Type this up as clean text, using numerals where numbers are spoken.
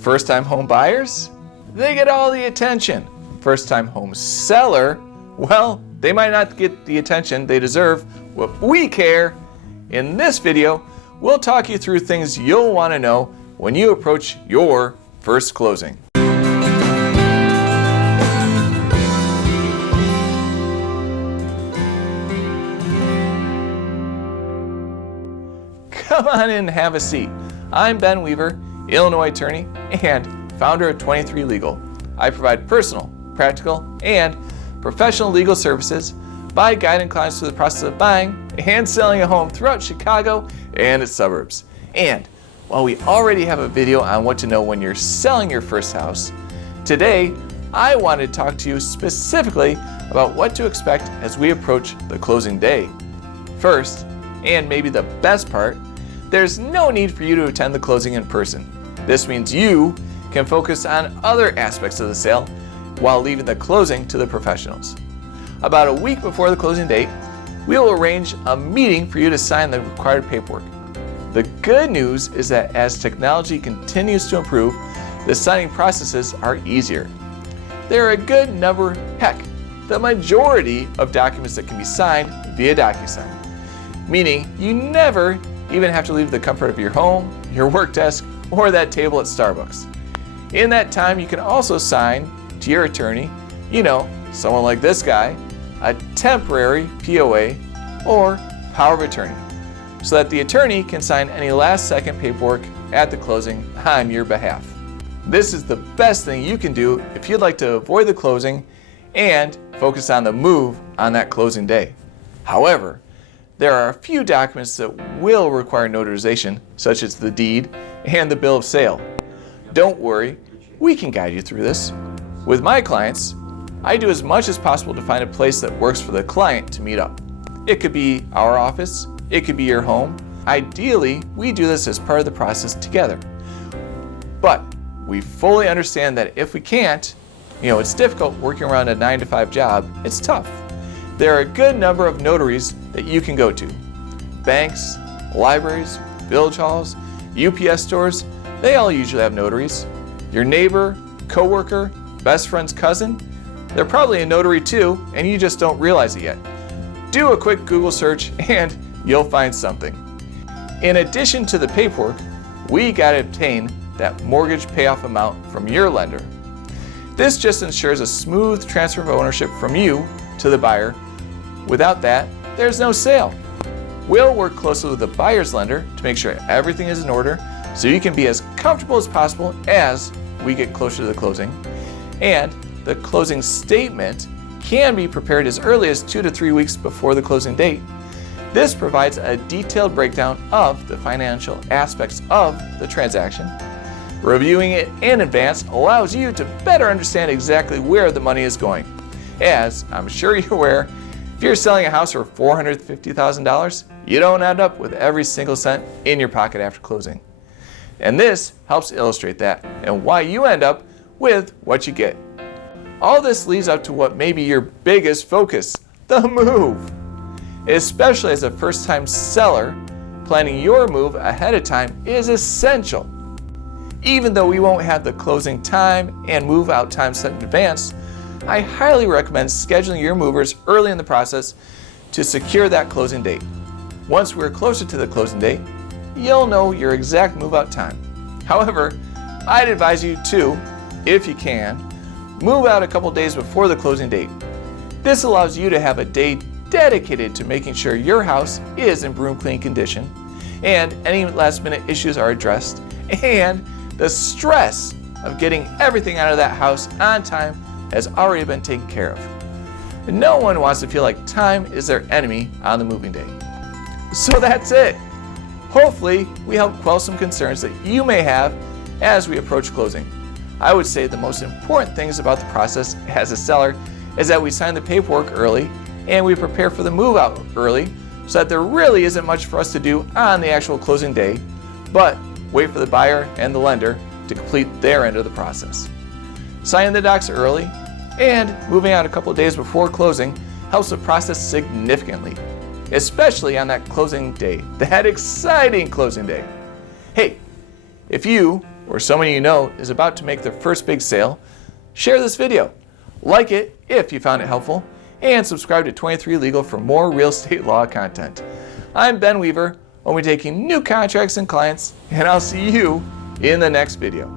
First-time home buyers? They get all the attention. First-time home seller? Well, they might not get the attention they deserve, but we care. In this video, we'll talk you through things you'll want to know when you approach your first closing. Come on in and have a seat. I'm Ben Weaver, Illinois attorney and founder of 23 Legal. I provide personal, practical, and professional legal services by guiding clients through the process of buying and selling a home throughout Chicago and its suburbs. And while we already have a video on what to know when you're selling your first house, today I want to talk to you specifically about what to expect as we approach the closing day. First, and maybe the best part, there's no need for you to attend the closing in person. This means you can focus on other aspects of the sale while leaving the closing to the professionals. About a week before the closing date, we will arrange a meeting for you to sign the required paperwork. The good news is that as technology continues to improve, the signing processes are easier. There are a good number, heck, the majority of documents that can be signed via DocuSign, meaning you never even have to leave the comfort of your home, your work desk, or that table at Starbucks. In that time, you can also sign to your attorney, someone like this guy, a temporary POA or power of attorney, so that the attorney can sign any last-second paperwork at the closing on your behalf. This is the best thing you can do if you'd like to avoid the closing and focus on the move on that closing day. However, there are a few documents that will require notarization, such as the deed and the bill of sale. Don't worry, we can guide you through this. With my clients, I do as much as possible to find a place that works for the client to meet up. It could be our office, it could be your home. Ideally, we do this as part of the process together. But we fully understand that if we can't, it's difficult working around a 9-to-5 job. It's tough. There are a good number of notaries that you can go to. Banks, libraries, village halls, UPS stores, they all usually have notaries. Your neighbor, coworker, best friend's cousin, they're probably a notary too, and you just don't realize it yet. Do a quick Google search and you'll find something. In addition to the paperwork, we got to obtain that mortgage payoff amount from your lender. This just ensures a smooth transfer of ownership from you to the buyer. Without that, there's no sale. We'll work closely with the buyer's lender to make sure everything is in order so you can be as comfortable as possible as we get closer to the closing. And the closing statement can be prepared as early as 2 to 3 weeks before the closing date. This provides a detailed breakdown of the financial aspects of the transaction. Reviewing it in advance allows you to better understand exactly where the money is going. As I'm sure you're aware, if you're selling a house for $450,000, you don't end up with every single cent in your pocket after closing. And this helps illustrate that and why you end up with what you get. All this leads up to what may be your biggest focus, the move. Especially as a first-time seller, planning your move ahead of time is essential. Even though we won't have the closing time and move-out time set in advance, I highly recommend scheduling your movers early in the process to secure that closing date. Once we're closer to the closing date, you'll know your exact move-out time. However, I'd advise you to, if you can, move out a couple days before the closing date. This allows you to have a day dedicated to making sure your house is in broom-clean condition and any last-minute issues are addressed, and the stress of getting everything out of that house on time has already been taken care of. No one wants to feel like time is their enemy on the moving day. So that's it. Hopefully, we help quell some concerns that you may have as we approach closing. I would say the most important things about the process as a seller is that we sign the paperwork early and we prepare for the move out early so that there really isn't much for us to do on the actual closing day, but wait for the buyer and the lender to complete their end of the process. Signing the docs early and moving out a couple of days before closing helps the process significantly, especially on that closing day, that exciting closing day. Hey, if you or someone you know is about to make their first big sale, share this video. Like it if you found it helpful, and subscribe to 23 Legal for more real estate law content. I'm Ben Weaver, I'll be taking new contracts and clients, and I'll see you in the next video.